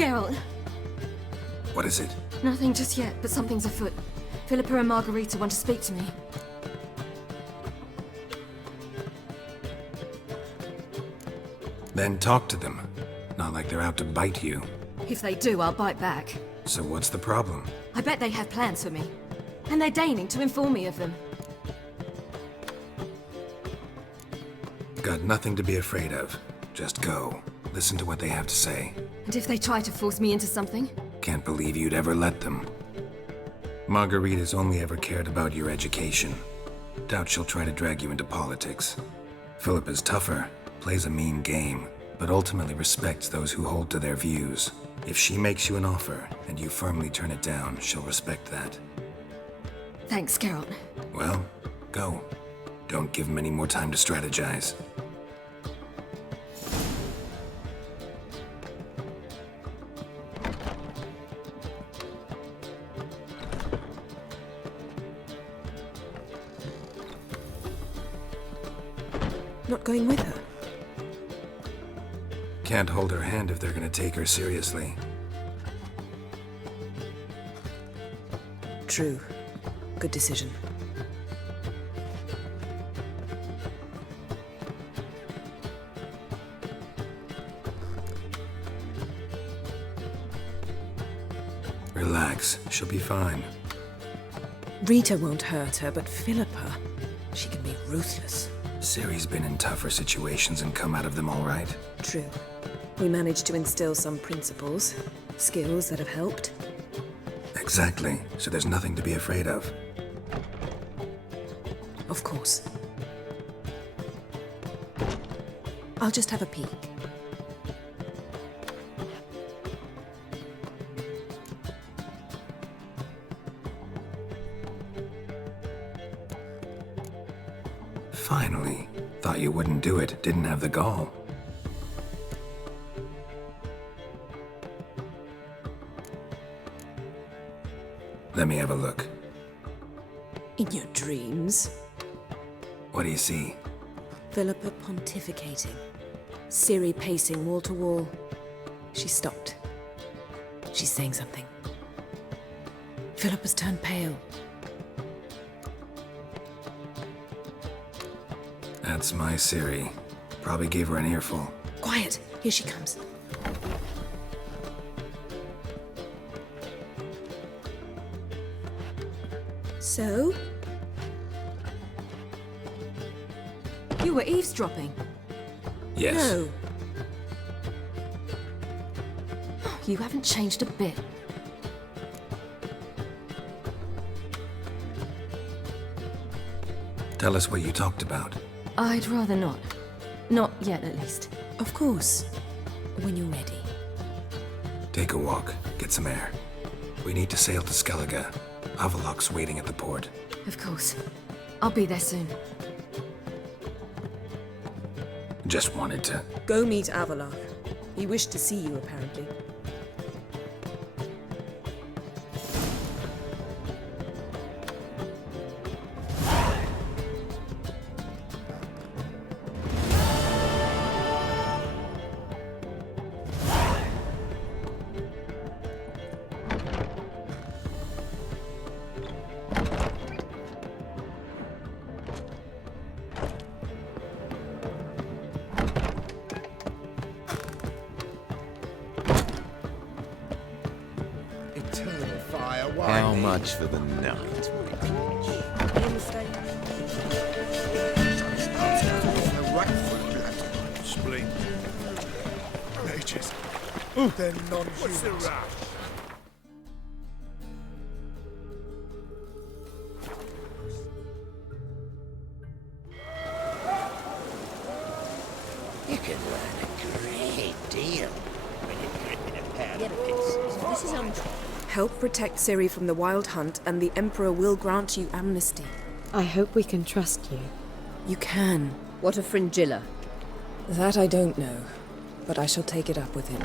Geralt! What is it? Nothing just yet, but something's afoot. Philippa and Margarita want to speak to me. Then talk to them. Not like they're out to bite you. If they do, I'll bite back. So what's the problem? I bet they have plans for me. And they're deigning to inform me of them. Got nothing to be afraid of. Just go. Listen to what they have to say. And if they try to force me into something? Can't believe you'd ever let them. Margarita's only ever cared about your education. Doubt she'll try to drag you into politics. Philippa's tougher, plays a mean game, but ultimately respects those who hold to their views. If she makes you an offer, and you firmly turn it down, she'll respect that. Thanks, Geralt. Well, go. Don't give them any more time to strategize. Not going with her? Can't hold her hand if they're gonna take her seriously. True. Good decision. Relax, she'll be fine. Rita won't hurt her, but Philippa, she can be ruthless. Ciri's been in tougher situations and come out of them all right. True. We managed to instill some principles, skills that have helped. Exactly, so there's nothing to be afraid of. Of course. I'll just have a peek. Finally. Thought you wouldn't do it, didn't have the gall. Let me have a look. In your dreams? What do you see? Philippa pontificating. Ciri pacing wall to wall. She stopped. She's saying something. Philippa's turned pale. That's my Ciri. Probably gave her an earful. Quiet! Here she comes. So? You were eavesdropping. Yes. No. You haven't changed a bit. Tell us what you talked about. I'd rather not. Not yet, at least. Of course. When you're ready. Take a walk, get some air. We need to sail to Skellige. Avallac'h's waiting at the port. Of course. I'll be there soon. Just wanted to... Go meet Avallac'h. He wished to see you, apparently. How much for the night, my liege? Spleen. Mages. They're non-humans. What's the rush? You can learn a great deal when you're gripping a pair of pistols. This is untrue. Help protect Ciri from the Wild Hunt, and the Emperor will grant you amnesty. I hope we can trust you. You can. What of Fringilla? That I don't know, but I shall take it up with him.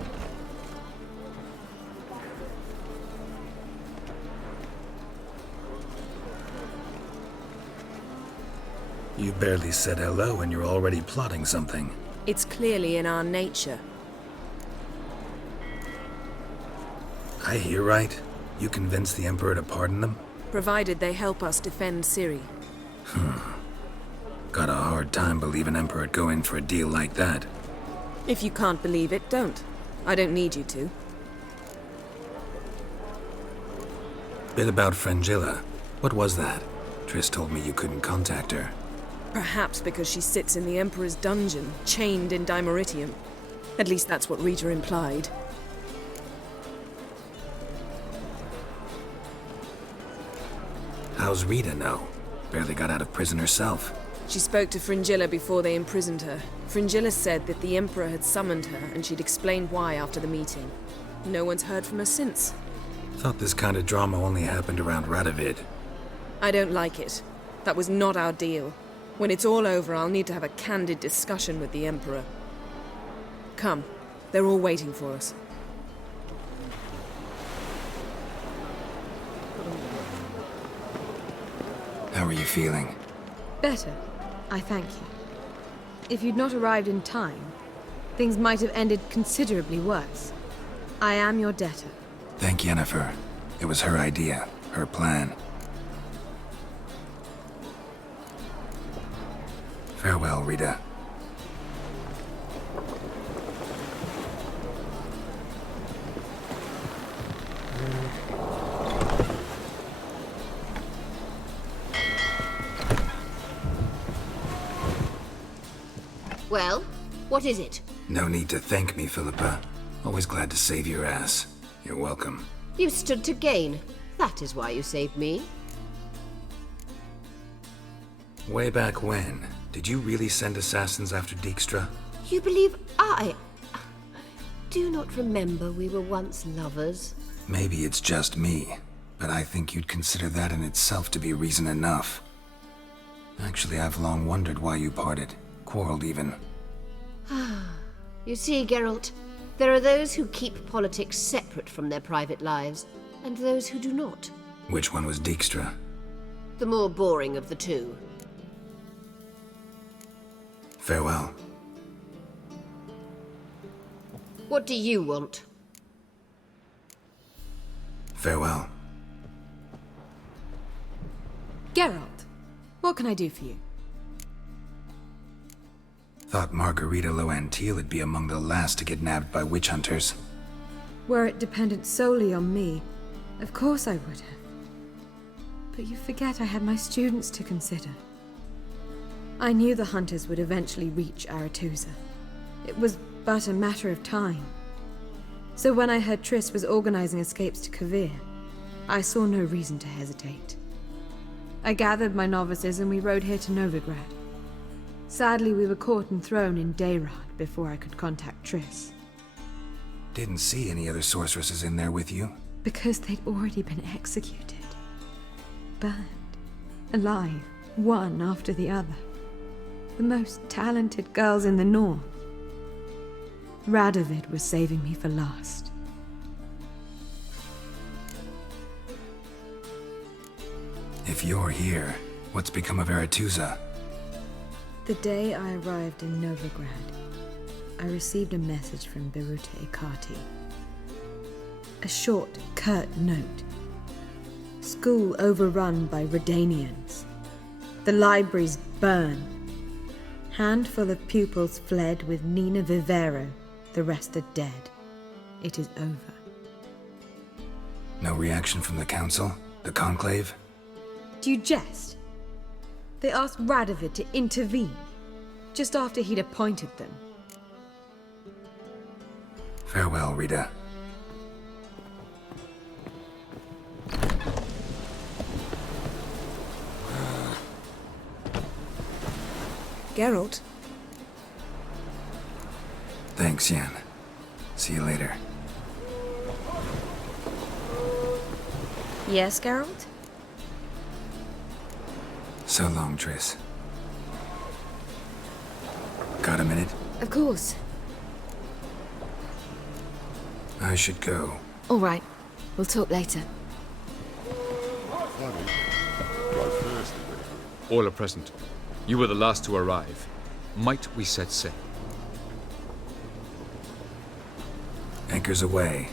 You barely said hello and you're already plotting something. It's clearly in our nature. I hear right? You convinced the Emperor to pardon them? Provided they help us defend Ciri. Got a hard time believing Emperor'd go in for a deal like that. If you can't believe it, don't. I don't need you to. Bit about Frangilla. What was that? Triss told me you couldn't contact her. Perhaps because she sits in the Emperor's dungeon, chained in Dimeritium. At least that's what Rita implied. How's Rita know? Barely got out of prison herself. She spoke to Fringilla before they imprisoned her. Fringilla said that the Emperor had summoned her, and she'd explained why after the meeting. No one's heard from her since. Thought this kind of drama only happened around Radovid. I don't like it. That was not our deal. When it's all over, I'll need to have a candid discussion with the Emperor. Come. They're all waiting for us. How are you feeling? Better, I thank you. If you'd not arrived in time, things might have ended considerably worse. I am your debtor. Thank Yennefer. It was her idea, her plan. Farewell, Rita. Well, what is it? No need to thank me, Philippa. Always glad to save your ass. You're welcome. You stood to gain. That is why you saved me. Way back when, did you really send assassins after Dijkstra? You believe I do not remember we were once lovers? Maybe it's just me, but I think you'd consider that in itself to be reason enough. Actually, I've long wondered why you parted. Quarreled even. You see, Geralt, there are those who keep politics separate from their private lives, and those who do not. Which one was Dijkstra? The more boring of the two. Farewell. What do you want? Farewell. Geralt, what can I do for you? Thought Margarita Loantil would be among the last to get nabbed by witch hunters. Were it dependent solely on me, of course I would have. But you forget I had my students to consider. I knew the hunters would eventually reach Aretusa. It was but a matter of time. So when I heard Triss was organizing escapes to Kovir, I saw no reason to hesitate. I gathered my novices and we rode here to Novigrad. Sadly, we were caught and thrown in Dayrad before I could contact Triss. Didn't see any other sorceresses in there with you? Because they'd already been executed. Burned. Alive. One after the other. The most talented girls in the north. Radovid was saving me for last. If you're here, what's become of Aretusa? The day I arrived in Novigrad, I received a message from Biruta Ikati. A short, curt note. School overrun by Redanians. The libraries burned. Handful of pupils fled with Nina Vivero. The rest are dead. It is over. No reaction from the council? The conclave? Do you jest? They asked Radovid to intervene, just after he'd appointed them. Farewell, Rita. Geralt? Thanks, Yen. See you later. Yes, Geralt? So long, Triss. Got a minute? Of course. I should go. All right. We'll talk later. All are present. You were the last to arrive. Might we set sail? Anchors away.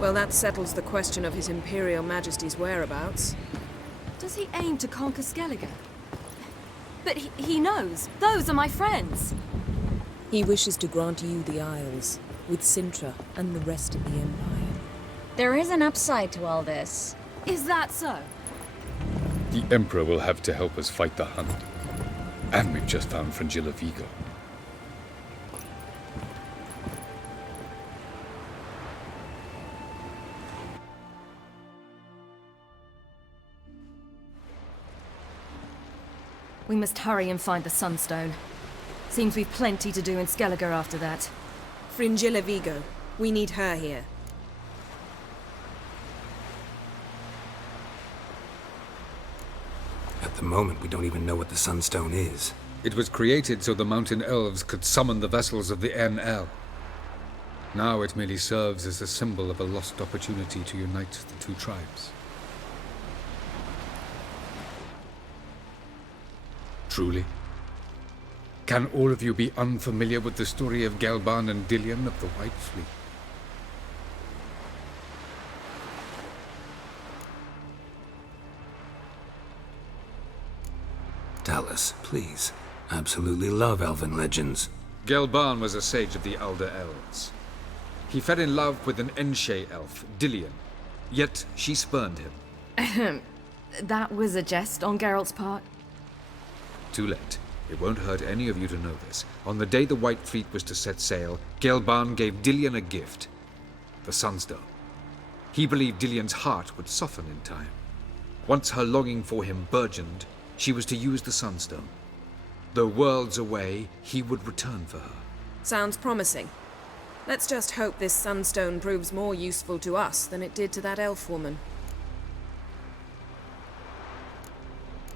Well, that settles the question of His Imperial Majesty's whereabouts. Does he aim to conquer Skellige? But he knows. Those are my friends. He wishes to grant you the Isles, with Sintra and the rest of the Empire. There is an upside to all this. Is that so? The Emperor will have to help us fight the Hunt. And we've just found Fringilla Vigo. We must hurry and find the Sunstone. Seems we've plenty to do in Skellige after that. Fringilla Vigo. We need her here. At the moment, we don't even know what the Sunstone is. It was created so the Mountain Elves could summon the vessels of the NL. Now it merely serves as a symbol of a lost opportunity to unite the two tribes. Truly? Can all of you be unfamiliar with the story of Gelban and Dillion of the White Fleet? Tell us, please. Absolutely love elven legends. Gelban was a sage of the Elder Elves. He fell in love with an Enshe elf, Dillion, yet she spurned him. That was a jest on Geralt's part. Too late. It won't hurt any of you to know this. On the day the White Fleet was to set sail, Gelban gave Dillion a gift. The Sunstone. He believed Dillion's heart would soften in time. Once her longing for him burgeoned, she was to use the Sunstone. Though worlds away, he would return for her. Sounds promising. Let's just hope this Sunstone proves more useful to us than it did to that elf woman.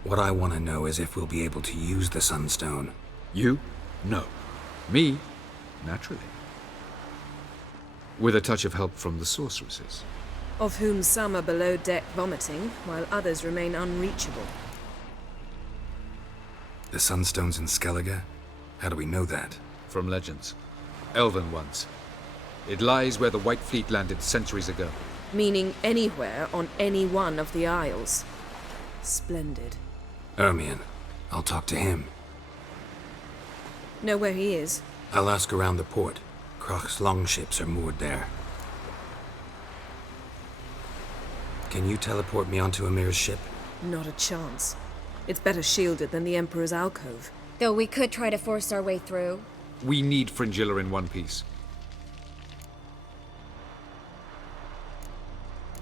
What I want to know is if we'll be able to use the Sunstone. You? No. Me? Naturally. With a touch of help from the sorceresses. Of whom some are below deck vomiting, while others remain unreachable. The Sunstone's in Skellige? How do we know that? From legends. Elven ones. It lies where the White Fleet landed centuries ago. Meaning anywhere on any one of the Isles. Splendid. Ermion. I'll talk to him. Know where he is? I'll ask around the port. Crach's longships are moored there. Can you teleport me onto Amir's ship? Not a chance. It's better shielded than the Emperor's alcove. Though we could try to force our way through. We need Fringilla in one piece.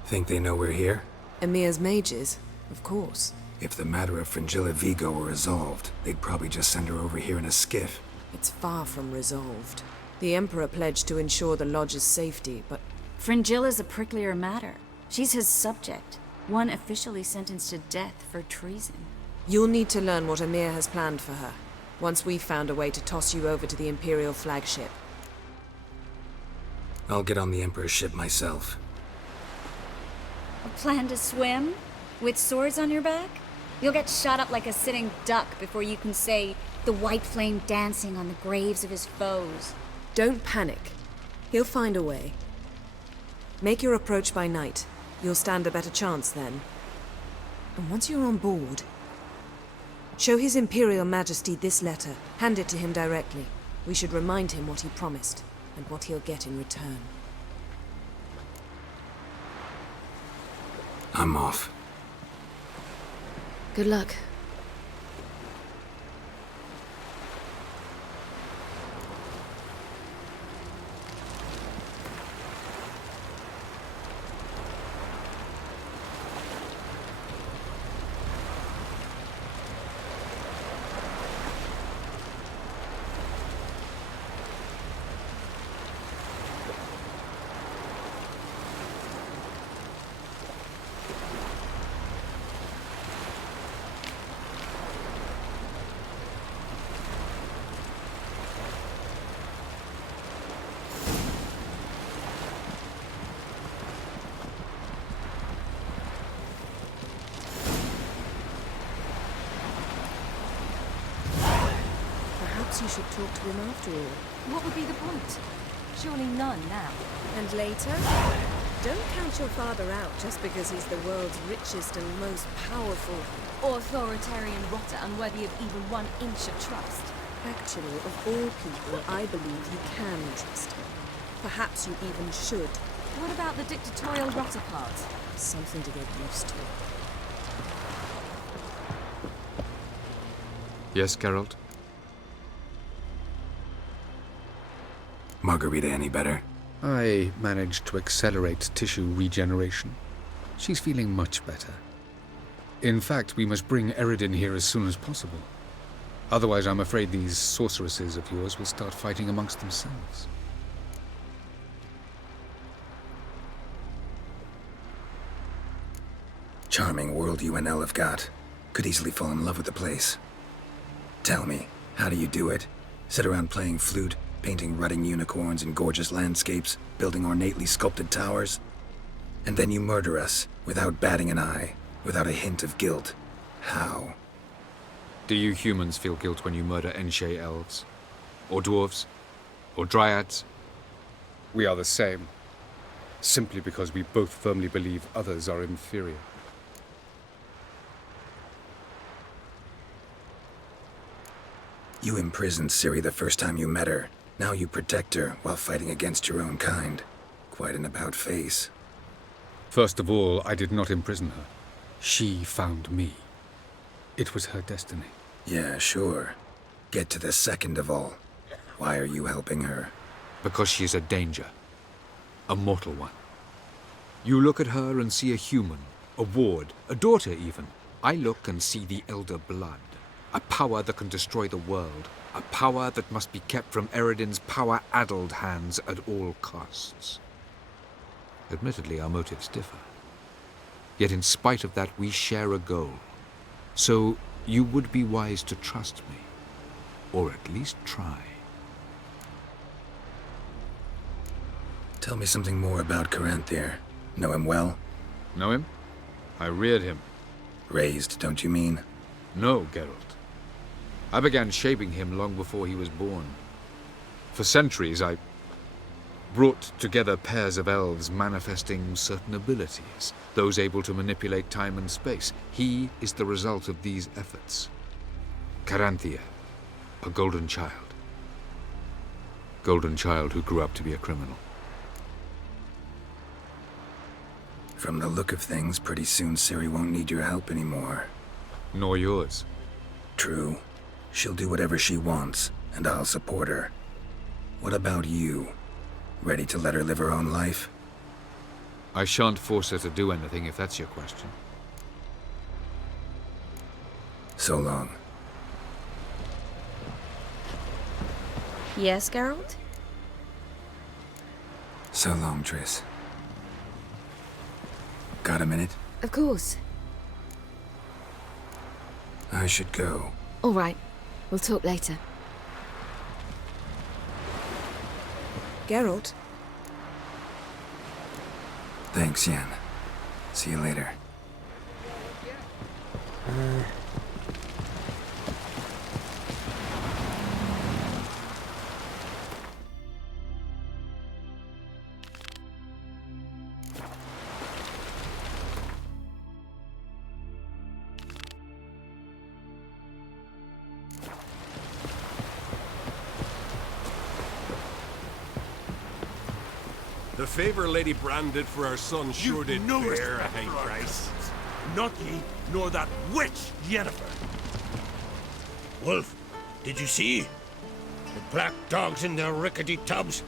Think they know we're here? Emir's mages, of course. If the matter of Fringilla Vigo were resolved, they'd probably just send her over here in a skiff. It's far from resolved. The Emperor pledged to ensure the Lodge's safety, but... Fringilla's a pricklier matter. She's his subject, one officially sentenced to death for treason. You'll need to learn what Emir has planned for her, once we've found a way to toss you over to the Imperial flagship. I'll get on the Emperor's ship myself. A plan to swim? With swords on your back? You'll get shot up like a sitting duck before you can say the white flame dancing on the graves of his foes. Don't panic. He'll find a way. Make your approach by night. You'll stand a better chance then. And once you're on board, show His Imperial Majesty this letter. Hand it to him directly. We should remind him what he promised, and what he'll get in return. I'm off. Good luck. Perhaps you should talk to him after all. What would be the point? Surely none now. And later? Don't count your father out just because he's the world's richest and most powerful. Authoritarian rotter unworthy of even 1 inch of trust. Actually, of all people, I believe you can trust him. Perhaps you even should. What about the dictatorial rotter part? Something to get used to. Yes, Geralt? Margarita any better? I managed to accelerate tissue regeneration. She's feeling much better. In fact, we must bring Eredin here as soon as possible. Otherwise, I'm afraid these sorceresses of yours will start fighting amongst themselves. Charming world you and Elle have got. Could easily fall in love with the place. Tell me, how do you do it? Sit around playing flute, painting rutting unicorns in gorgeous landscapes, building ornately sculpted towers? And then you murder us, without batting an eye, without a hint of guilt. How? Do you humans feel guilt when you murder Enshe elves? Or dwarves? Or dryads? We are the same. Simply because we both firmly believe others are inferior. You imprisoned Ciri the first time you met her. Now you protect her while fighting against your own kind. Quite an about-face. First of all, I did not imprison her. She found me. It was her destiny. Yeah, sure. Get to the second of all. Why are you helping her? Because she is a danger. A mortal one. You look at her and see a human, a ward, a daughter even. I look and see the Elder Blood. A power that can destroy the world. A power that must be kept from Eredin's power-addled hands at all costs. Admittedly, our motives differ. Yet in spite of that, we share a goal. So, you would be wise to trust me. Or at least try. Tell me something more about Caranthir. Know him well? Know him? I reared him. Raised, don't you mean? No, Geralt. I began shaping him long before he was born. For centuries, I brought together pairs of elves manifesting certain abilities, those able to manipulate time and space. He is the result of these efforts. Caranthir, a golden child. Golden child who grew up to be a criminal. From the look of things, pretty soon Ciri won't need your help anymore. Nor yours. True. She'll do whatever she wants, and I'll support her. What about you? Ready to let her live her own life? I shan't force her to do anything if that's your question. So long. Yes, Geralt? So long, Triss. Got a minute? Of course. I should go. All right. We'll talk later. Geralt? Thanks, Yen. See you later. The favor Lady Brand did for our son sure did bear a high price. Not ye, nor that witch, Yennefer. Wolf, did you see? The black dogs in their rickety tubs.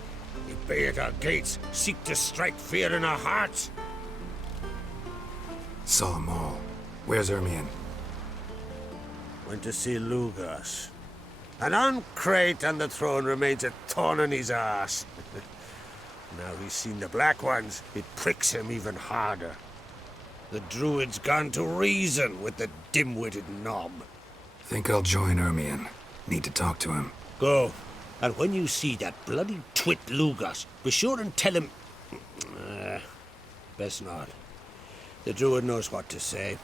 They bay at our gates, seek to strike fear in our hearts. Saw 'em all. Where's Ermion? Went to see Lugas. And on Crate on the throne remains a thorn in his ass. Now he's seen the Black Ones, it pricks him even harder. The Druid's gone to reason with the dim-witted knob. Think I'll join Ermion. Need to talk to him. Go. And when you see that bloody twit Lugas, be sure and tell him... best not. The Druid knows what to say.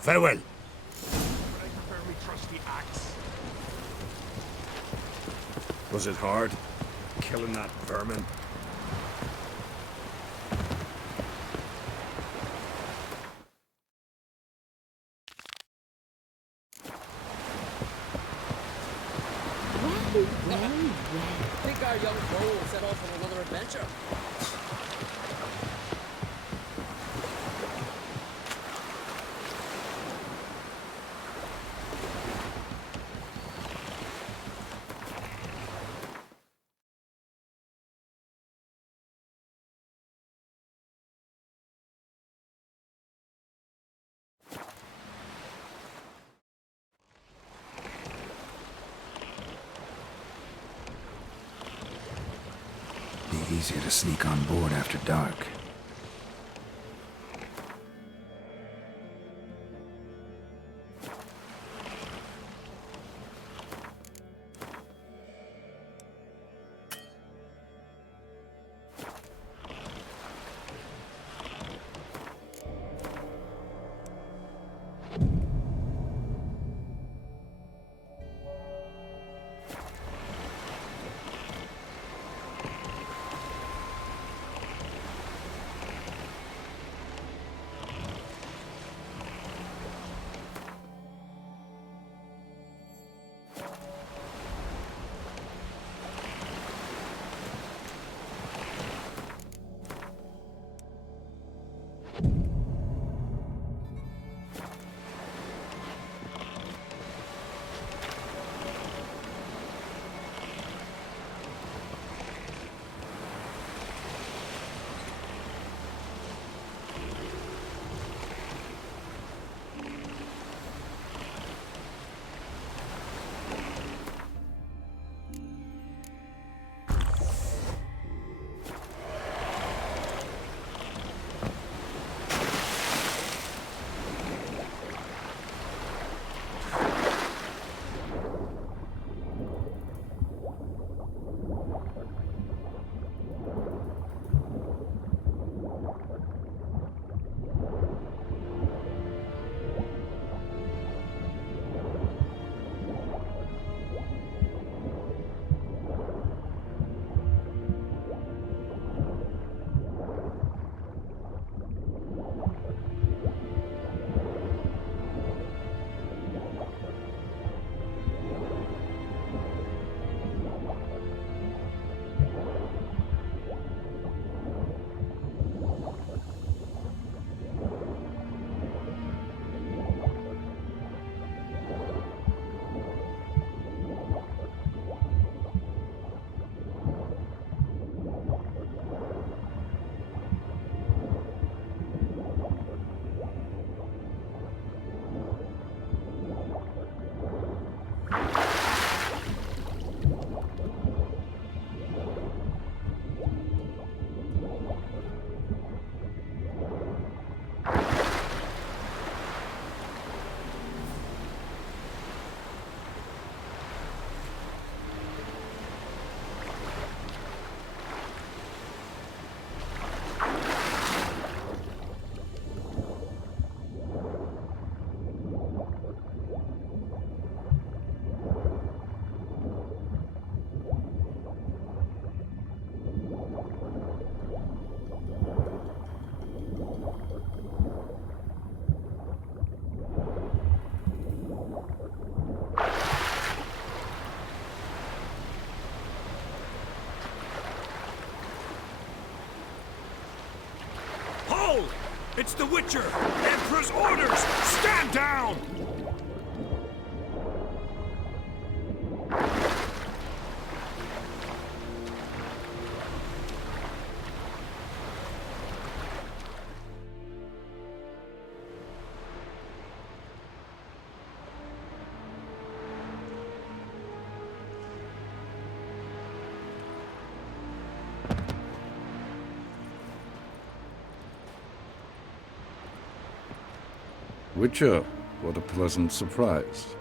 Farewell. I prefer me trusty axe. Was it hard? Killing that vermin? I think our young foe will set off on another adventure. Be easier to sneak on board after dark. It's the Witcher! Emperor's orders! Stand down! Witcher, what a pleasant surprise.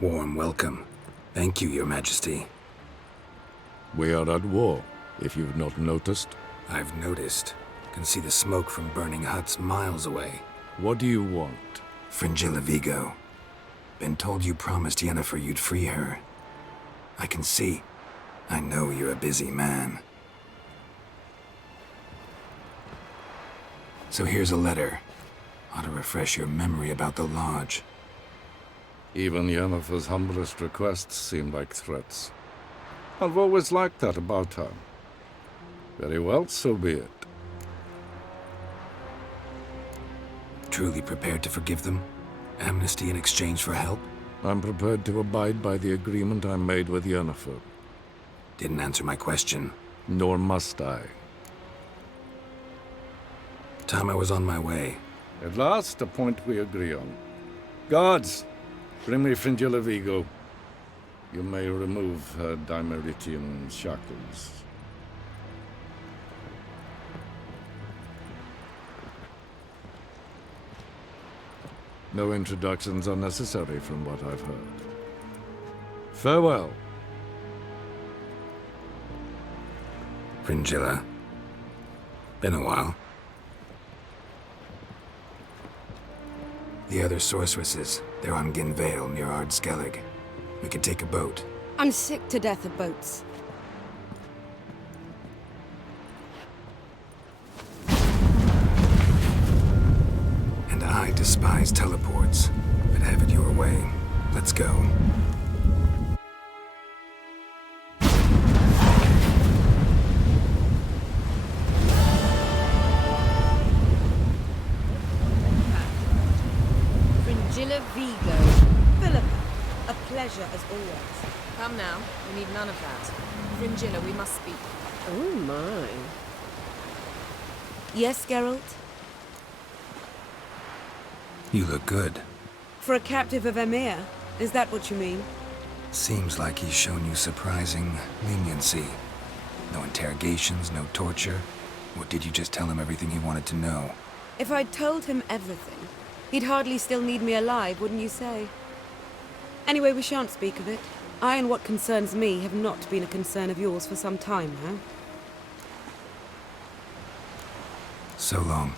Warm welcome. Thank you, Your Majesty. We are at war, if you've not noticed. I've noticed. Can see the smoke from burning huts miles away. What do you want? Fringilla Vigo. Been told you promised Yennefer you'd free her. I can see. I know you're a busy man. So here's a letter. Ought to refresh your memory about the Lodge. Even Yennefer's humblest requests seem like threats. I've always liked that about her. Very well, so be it. Truly prepared to forgive them? Amnesty in exchange for help? I'm prepared to abide by the agreement I made with Yennefer. Didn't answer my question. Nor must I. Time I was on my way. At last, a point we agree on. Guards, bring me Fringilla Vigo. You may remove her Dimeritian shackles. No introductions are necessary from what I've heard. Farewell. Fringilla. Been a while. The other sorceresses, they're on Ginvale near Ard Skellig. We could take a boat. I'm sick to death of boats. And I despise teleports. But have it your way. Let's go. Fringilla Vigo. Philippa, a pleasure as always. Come now, we need none of that. Fringilla, we must speak. Oh my. Yes, Geralt? You look good. For a captive of Emir, is that what you mean? Seems like he's shown you surprising leniency. No interrogations, no torture. Or did you just tell him everything he wanted to know? If I'd told him everything, he'd hardly still need me alive, wouldn't you say? Anyway, we shan't speak of it. I and what concerns me have not been a concern of yours for some time now. So long.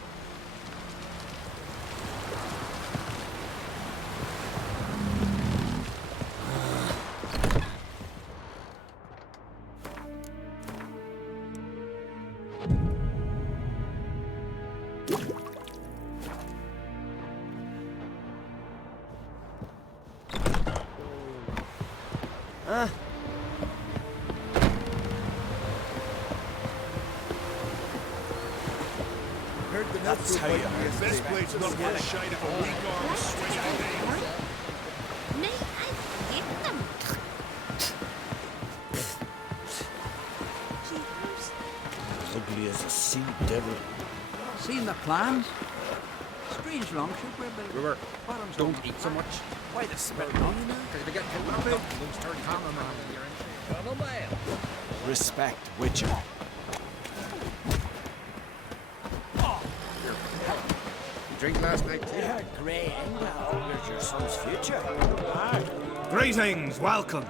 I'll tell you, this blade's not worth shite if a weak arm swinging today. Nay, I hate them. Ugly as a sea devil. Seen the plans? Strange longship we're building. River, don't eat so much. Why the spell on you now? Because we get killed with dumplings turn cameraman in here. Come away. Respect, Witcher. You drink last night too? Yeah, Grey England augurs your son's future. Greetings, welcome.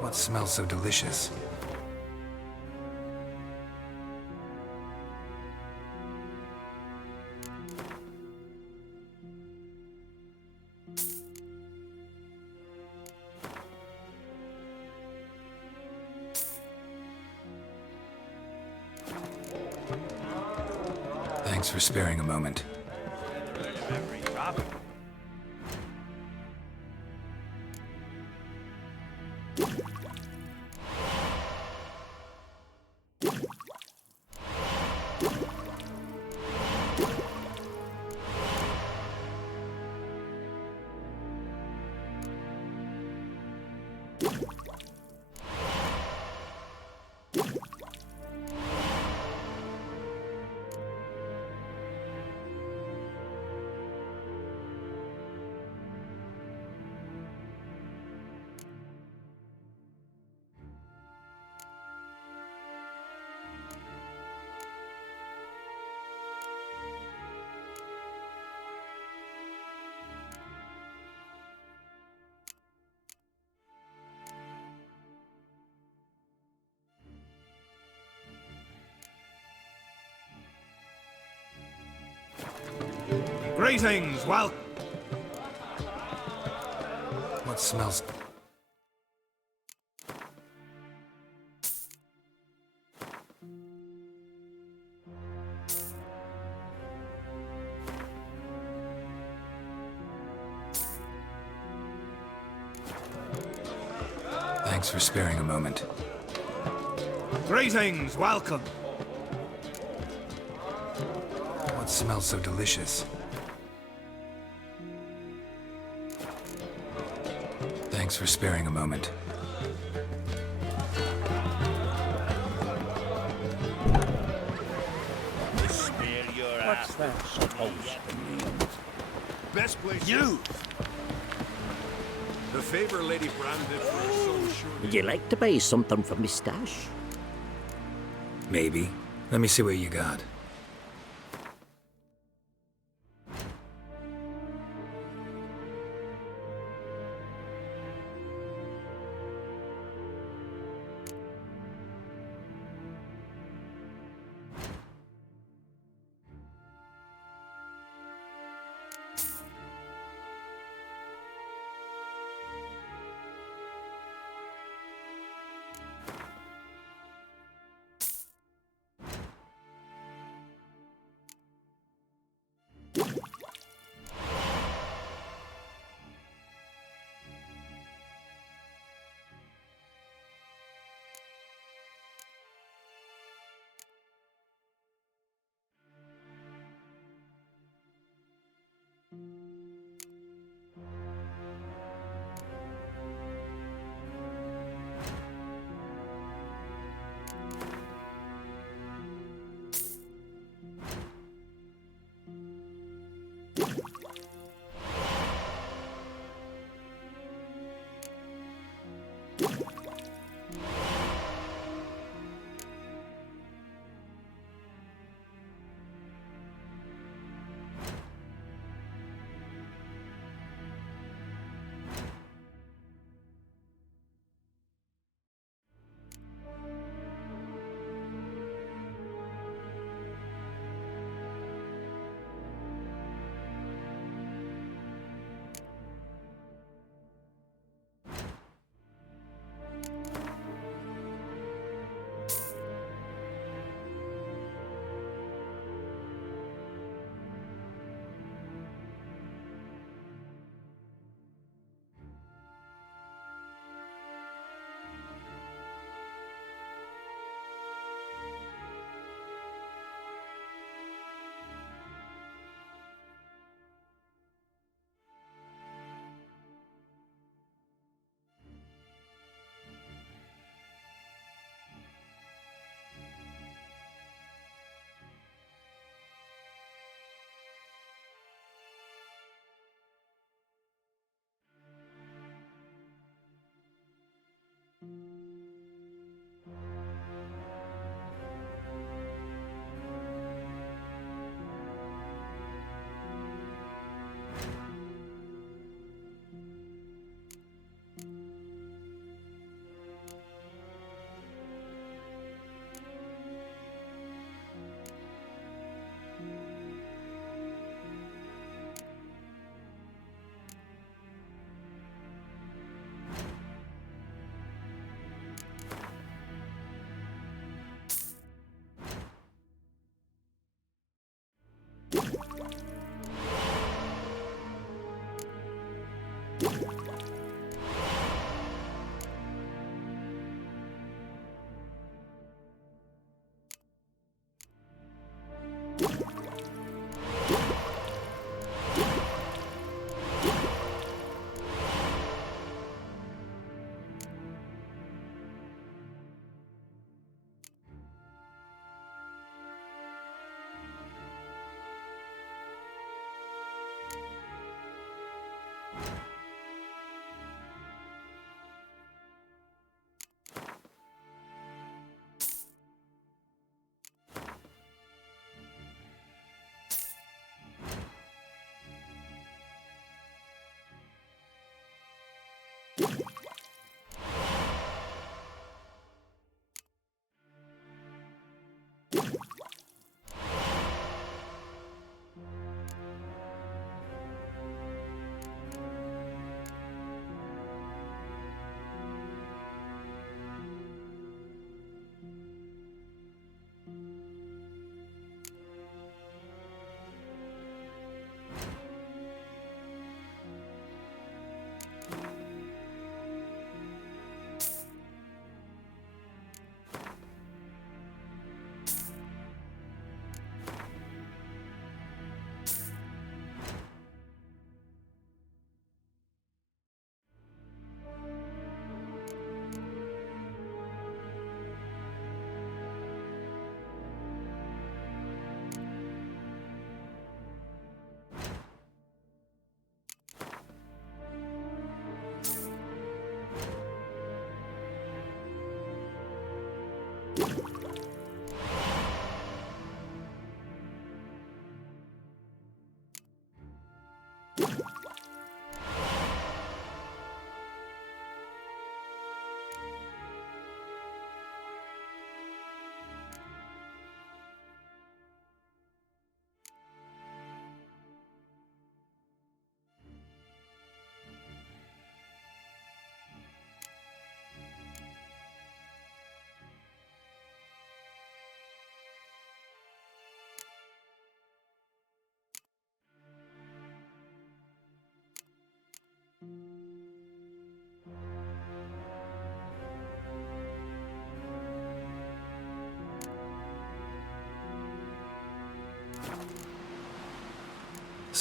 What smells so delicious? Thanks for sparing a moment. Greetings, welcome. What smells? Thanks for sparing a moment. Greetings, welcome. What smells so delicious? Thanks for sparing a moment. What's that supposed to mean? Best place. You! The favor Lady Branded for her son surely. Would you like to buy something for Moustache? Maybe. Let me see what you got.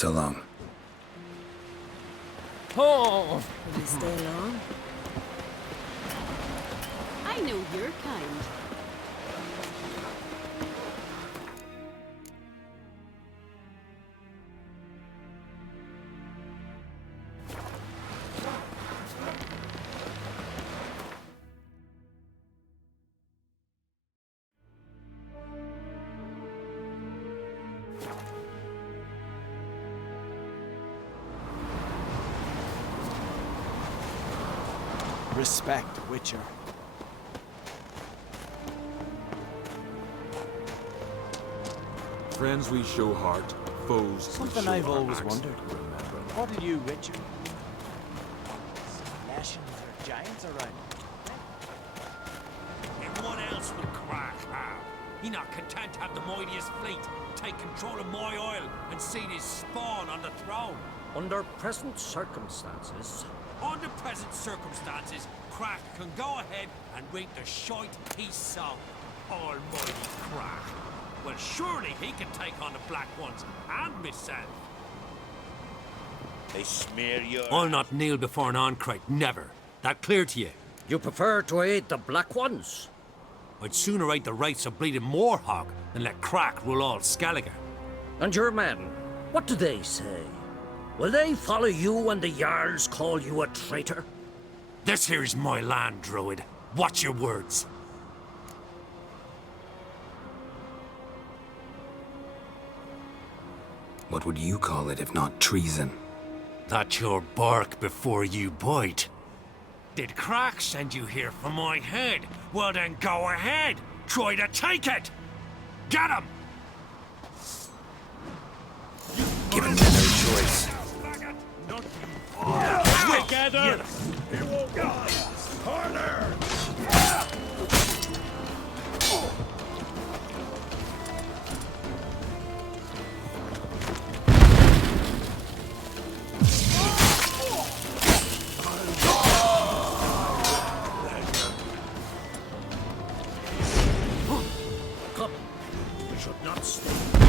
So long. Oh! Will you stay long? I know your kind. Respect, Witcher. Friends we show heart, foes Something we show I've our always axe. wondered. What are you, Witcher? Slashing with your giants around. And what else would Crack have? He not content to have the mightiest fleet, take control of my oil, and see his spawn on the throne. Under present circumstances, Under present circumstances, Crack can go ahead and reap the shite he sowed. Almighty Crack. Well, surely he can take on the Black Ones and myself. they smear your... I'll not kneel before an Ancrate, never. That clear to you? You prefer to aid the Black Ones? I'd sooner aid the rights of bleeding Morhog than let Crack rule all Skellige. And your men, what do they say? Will they follow you when the Jarls call you a traitor? This here's my land, Druid. Watch your words. What would you call it if not treason? That's your bark before you bite. Did Crack send you here for my head? Well then go ahead. Try to take it. Get him! Given me no choice. Together! He won't go! Harder! Come, we should not stay.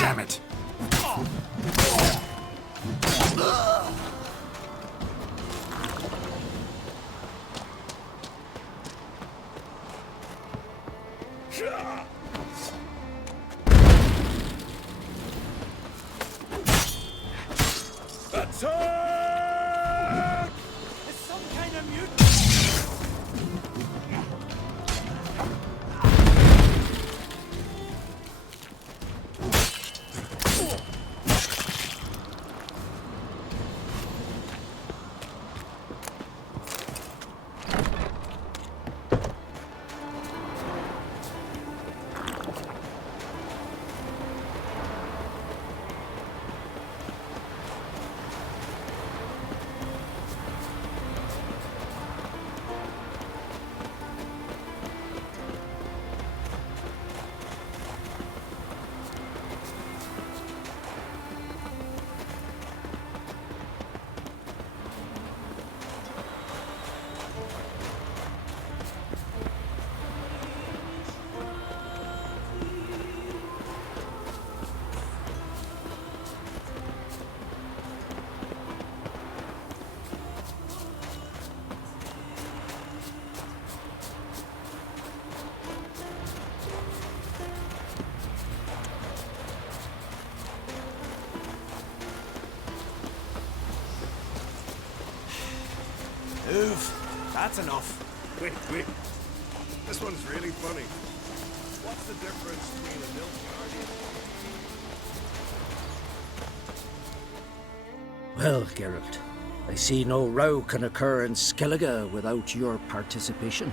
Damn it. Attack! It's some kind of mutiny. Move. That's enough. Wait. This one's really funny. What's the difference between a milk guardian? Well, Geralt, I see no row can occur in Skellige without your participation.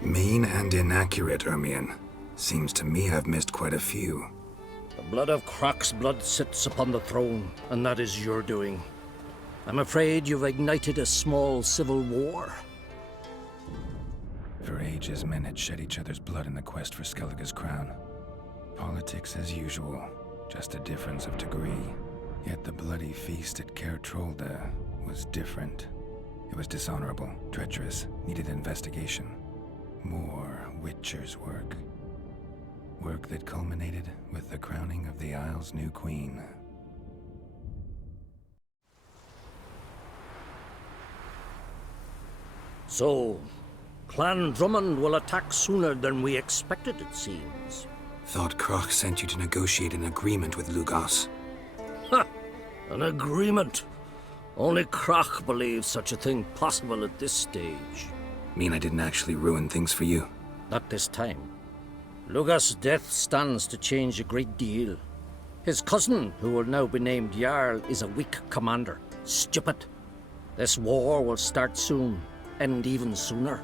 Mean and inaccurate, Ermion. Seems to me I've missed quite a few. The blood of Crach's blood sits upon the throne, and that is your doing. I'm afraid you've ignited a small civil war. For ages, men had shed each other's blood in the quest for Skellige's crown. Politics as usual, just a difference of degree. Yet the bloody feast at Caer Trolda was different. It was dishonorable, treacherous, needed investigation. More Witcher's work. Work that culminated with the crowning of the Isle's new queen. So, Clan Drummond will attack sooner than we expected, it seems. Thought Crach sent you to negotiate an agreement with Lugos. Ha! An agreement? Only Crach believes such a thing possible at this stage. Mean I didn't actually ruin things for you? Not this time. Lugos' death stands to change a great deal. His cousin, who will now be named Jarl, is a weak commander. Stupid. This war will start soon, end even sooner.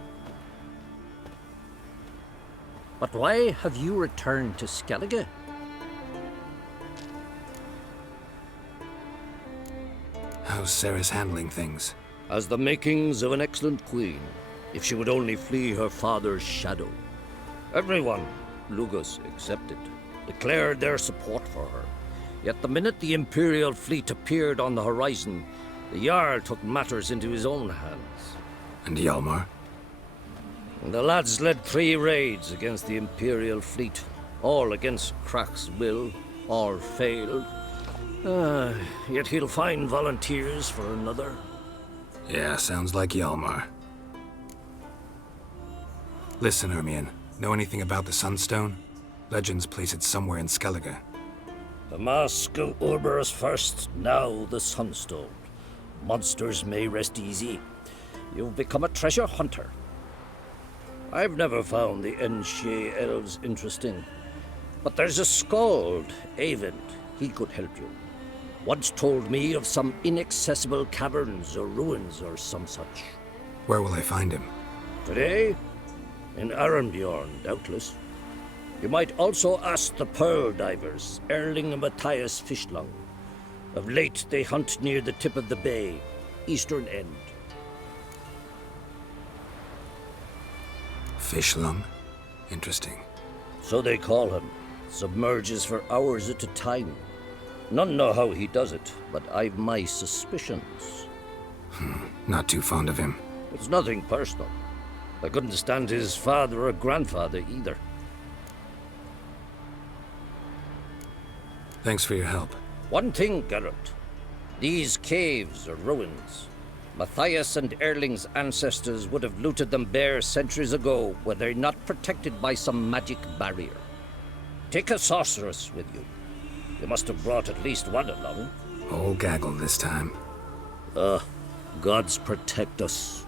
But why have you returned to Skellige? How's Cerys handling things? Has the makings of an excellent queen, if she would only flee her father's shadow. Everyone, Lugos excepted, declared their support for her. Yet the minute the Imperial fleet appeared on the horizon, the Jarl took matters into his own hands. And Hjalmar? The lads led 3 raids against the Imperial fleet, all against Crach's will, all failed. Yet he'll find volunteers for another. Yeah, sounds like Hjalmar. Listen, Ermion, know anything about the Sunstone? Legends place it somewhere in Skellige. The Mask of Urberus first, now the Sunstone. Monsters may rest easy. You've become a treasure hunter. I've never found the Enshe elves interesting. But there's a skald, Eyvind. He could help you. Once told me of some inaccessible caverns or ruins or some such. Where will I find him? Today? In Arenbjorn, doubtless. You might also ask the Pearl Divers, Erling and Matthias Fishlung. Of late, they hunt near the tip of the bay, eastern end. Fishlung? Interesting. So they call him. Submerges for hours at a time. None know how he does it, but I've my suspicions. Not too fond of him. It's nothing personal. I couldn't stand his father or grandfather either. Thanks for your help. One thing, Geralt. These caves are ruins. Matthias and Erling's ancestors would have looted them bare centuries ago were they not protected by some magic barrier. Take a sorceress with you. You must have brought at least one along. Whole gaggle this time. Gods protect us.